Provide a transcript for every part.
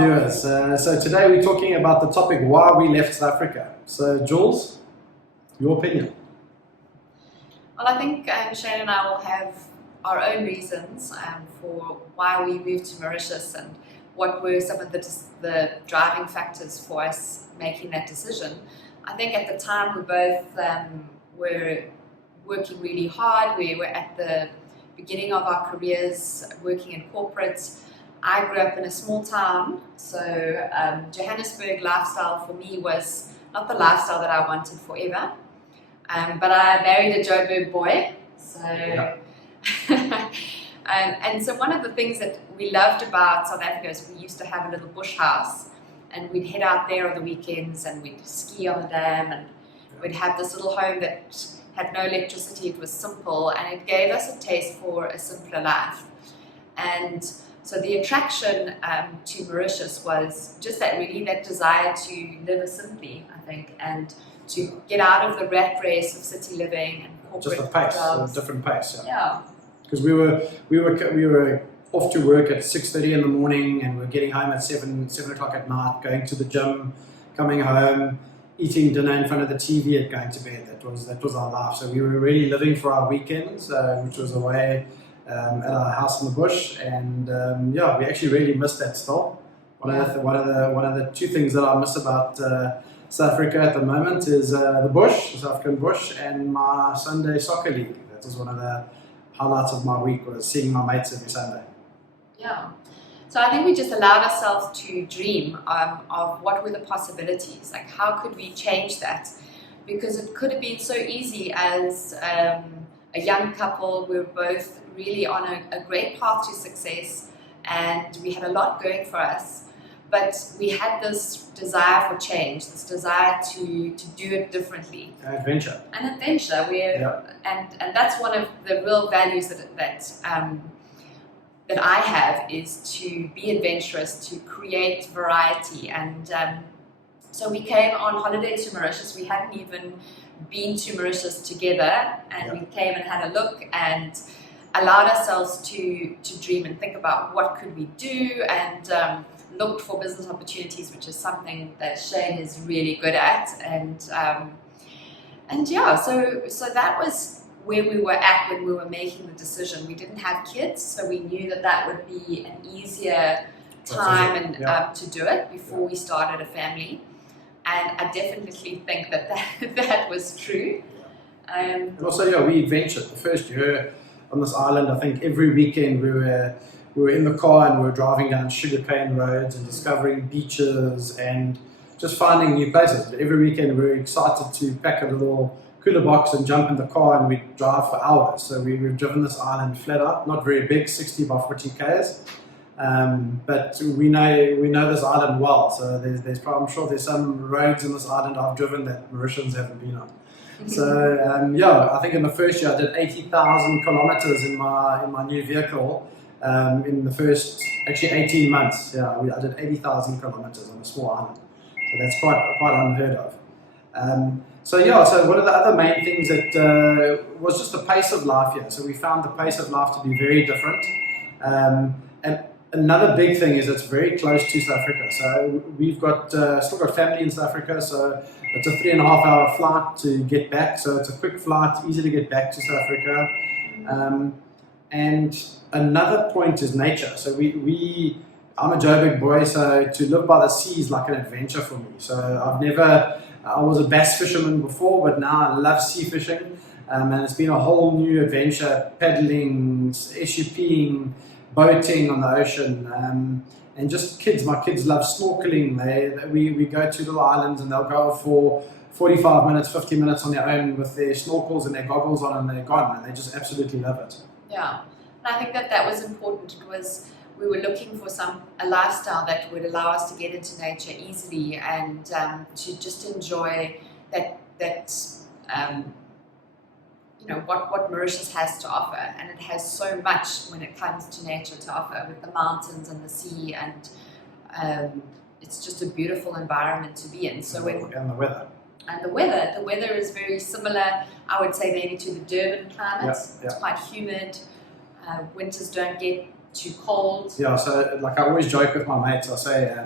viewers. So today we're talking about the topic why we left South Africa. So Jules, your opinion? Well, I think Shane and I will have our own reasons for why we moved to Mauritius and what were some of the driving factors for us making that decision. I think at the time we both were working really hard. We were at the beginning of our careers working in corporates. I grew up in a small town, so Johannesburg lifestyle for me was not the lifestyle that I wanted forever. But I married a Joburg boy, so Yeah. and so one of the things that we loved about South Africa is we used to have a little bush house, and we'd head out there on the weekends and we'd ski on the dam, and we'd have this little home that had no electricity. It was simple, and it gave us a taste for a simpler life. And so the attraction to Mauritius was just that desire to live simply, I think, and to get out of the rat race of city living and corporate Just a pace, jobs. a different pace. Yeah. Because we were off to work at 6:30 in the morning, and we were getting home at 7 o'clock at night, going to the gym, coming home, eating dinner in front of the TV, and going to bed. That was our life. So we were really living for our weekends, which was away at our house in the bush, and we actually really missed that still. One of the two things that I miss about South Africa at the moment is the bush, the South African bush, and my Sunday soccer league. That was one of the highlights of my week, was seeing my mates every Sunday. Yeah. So I think we just allowed ourselves to dream of what were the possibilities, like how could we change that? Because it could have been so easy as a young couple. We were both really on a great path to success, and we had a lot going for us. But we had this desire for change, this desire to do it differently. An adventure. An adventure. And that's one of the real values that I have, is to be adventurous, to create variety. And so we came on holiday to Mauritius. We hadn't even been to Mauritius together, and we came and had a look and allowed ourselves to dream and think about what could we do, and looked for business opportunities, which is something that Shane is really good at. So that was where we were at when we were making the decision. We didn't have kids, so we knew that would be an easier time to do it before we started a family. And I definitely think that was true. And also, we adventured. The first year on this island, I think every weekend we were in the car and we were driving down sugarcane roads and discovering beaches and just finding new places. Every weekend we were excited to pack a little cooler box and jump in the car, and we'd drive for hours. So we've driven this island flat out, not very big, 60 by 40 k's. But we know this island well. So I'm sure there's some roads in this island I've driven that Mauritians haven't been on. So I think in the first year I did 80,000 kilometers in my new vehicle. In the first 18 months, I did 80,000 kilometers on a small island. So that's quite unheard of. So one of the other main things that was just the pace of life here. So we found the pace of life to be very different. And another big thing is it's very close to South Africa. So we've still got family in South Africa. So it's a 3.5-hour flight to get back. So it's a quick flight, easy to get back to South Africa. And another point is nature. So I'm a Joburg boy, so to live by the sea is like an adventure for me. So I was a bass fisherman before, but now I love sea fishing. And it's been a whole new adventure, paddling, SUPing, boating on the ocean. And just my kids love snorkeling. We go to little islands and they'll go for 45 minutes, 50 minutes on their own with their snorkels and their goggles on, and they're gone, and they just absolutely love it. Yeah, and I think that was important, because we were looking for a lifestyle that would allow us to get into nature easily and to just enjoy what Mauritius has to offer. And it has so much when it comes to nature to offer, with the mountains and the sea, and it's just a beautiful environment to be in. So and the weather. And the weather is very similar, I would say, maybe to the Durban climate. Yeah. It's quite humid. Winters don't get too cold? Yeah, so like I always joke with my mates, I say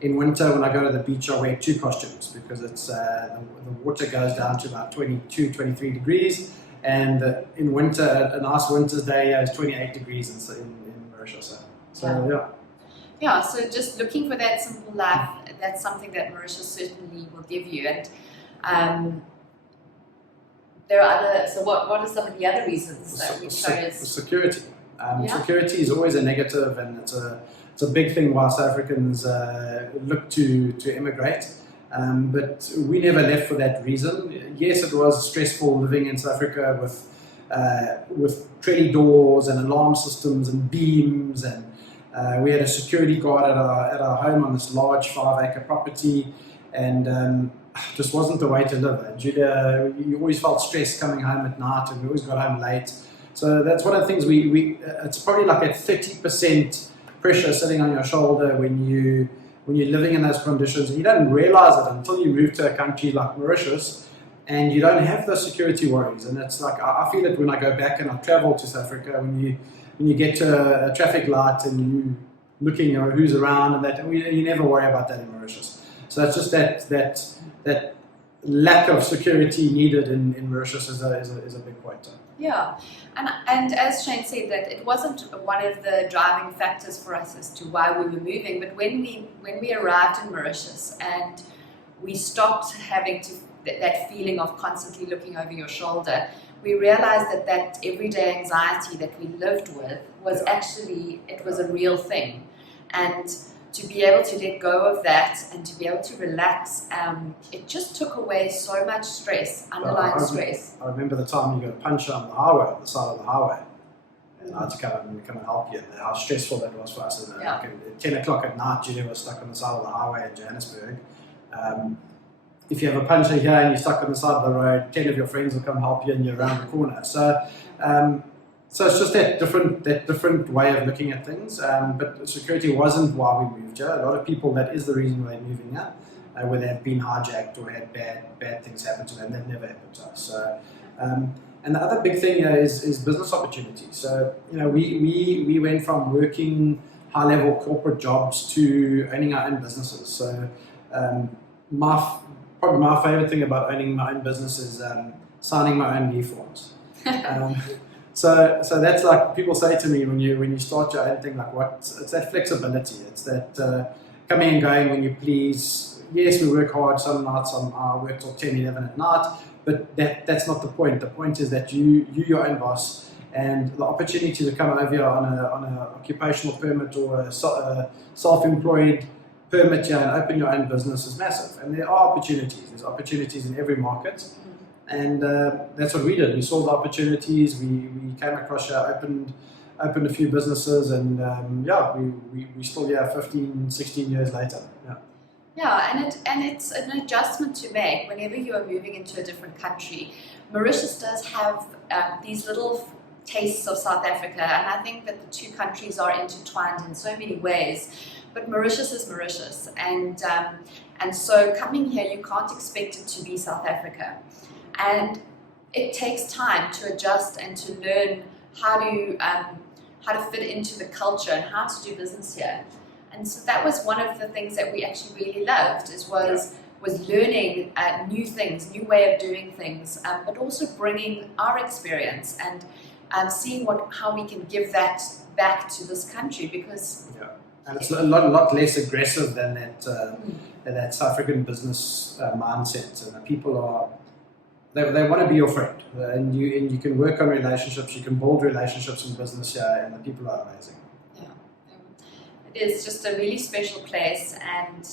in winter when I go to the beach I wear 2 costumes because it's the water goes down to about 22, 23 degrees, and in winter, a nice winter's day is 28 degrees in Mauritius. So yeah. Yeah, so just looking for that simple life, that's something that Mauritius certainly will give you. And there are other, so what are some of the other reasons that we chose? Security. Security is always a negative, and it's a big thing why South Africans look to immigrate. But we never left for that reason. Yes, it was stressful living in South Africa with trellis doors and alarm systems and beams, and we had a security guard at our home on this large 5-acre property, and just wasn't the way to live. And Julia, you always felt stressed coming home at night, and we always got home late. So that's one of the things it's probably like a 30% pressure sitting on your shoulder when you're living in those conditions, and you don't realize it until you move to a country like Mauritius and you don't have those security worries. And it's like, I feel it when I go back and I travel to South Africa, when you get to a traffic light and you looking at who's around, and that you never worry about that in Mauritius. So it's just that lack of security needed in Mauritius is a big point. Yeah, and as Shane said, that it wasn't one of the driving factors for us as to why we were moving, but when we arrived in Mauritius and we stopped having that feeling of constantly looking over your shoulder, we realized that everyday anxiety that we lived with was actually, it was a real thing. And to be able to let go of that and to be able to relax, it just took away so much stress, underlying stress. I remember the time you got a puncher on the highway, on the side of the highway, and I had to come and help you, and how stressful that was for us. And like at 10 o'clock at night, Julia was stuck on the side of the highway in Johannesburg. If you have a puncher here and you're stuck on the side of the road, 10 of your friends will come help you and you're around the corner. So it's just that different way of looking at things. But security wasn't why we moved here. A lot of people, that is the reason they're moving here, where they've been hijacked or had bad things happen to them. That never happened to us. So, and the other big thing here is business opportunities. So we went from working high-level corporate jobs to owning our own businesses. So probably my favorite thing about owning my own business is signing my own leave forms. So that's like, people say to me when you start your own thing, like it's that flexibility, it's that coming and going when you please. Yes, we work hard some nights, I work till 10, 11 at night, but that's not the point. The point is that you're your own boss, and the opportunity to come over here on an occupational permit or a self-employed permit here and open your own business is massive. And there are opportunities. There's opportunities in every market. And that's what we did. We saw the opportunities. We came across here, opened a few businesses, and we still here 15, 16 years later. Yeah, and it's an adjustment to make whenever you are moving into a different country. Mauritius does have these little tastes of South Africa, and I think that the two countries are intertwined in so many ways. But Mauritius is Mauritius, and so coming here, you can't expect it to be South Africa. And it takes time to adjust and to learn how to fit into the culture and how to do business here. And so that was one of the things that we actually really loved, was learning new things, new way of doing things, but also bringing our experience and seeing how we can give that back to this country, because and it's a lot less aggressive than that South African business mindset. And people are. They want to be your friend, and you can work on relationships. You can build relationships in business here, and the people are amazing. Yeah, it is just a really special place, and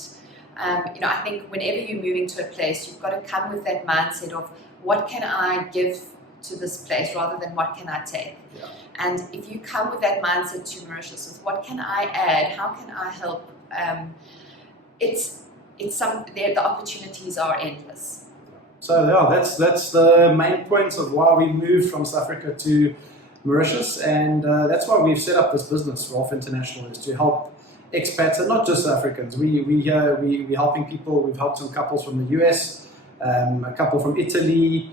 I think whenever you're moving to a place, you've got to come with that mindset of what can I give to this place rather than what can I take. Yeah. And if you come with that mindset to Mauritius, with what can I add, how can I help? The opportunities are endless. So that's the main points of why we moved from South Africa to Mauritius, and that's why we've set up this business, Rolf International, is to help expats, and not just Africans. We're helping people. We've helped some couples from the US, a couple from Italy,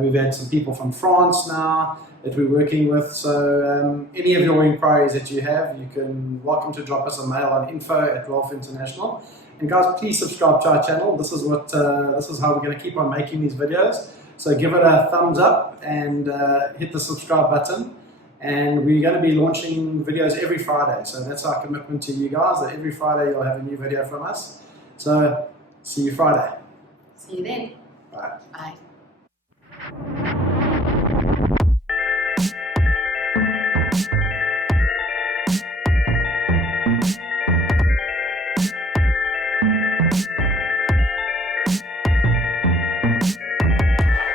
We've had some people from France now that we're working with. So any of your inquiries that you have, you can welcome to drop us a mail on info@Rolf International. And guys, please subscribe to our channel. This is how we're going to keep on making these videos. So give it a thumbs up and hit the subscribe button. And we're going to be launching videos every Friday. So that's our commitment to you guys, that every Friday you'll have a new video from us. So see you Friday. See you then. Bye. Bye.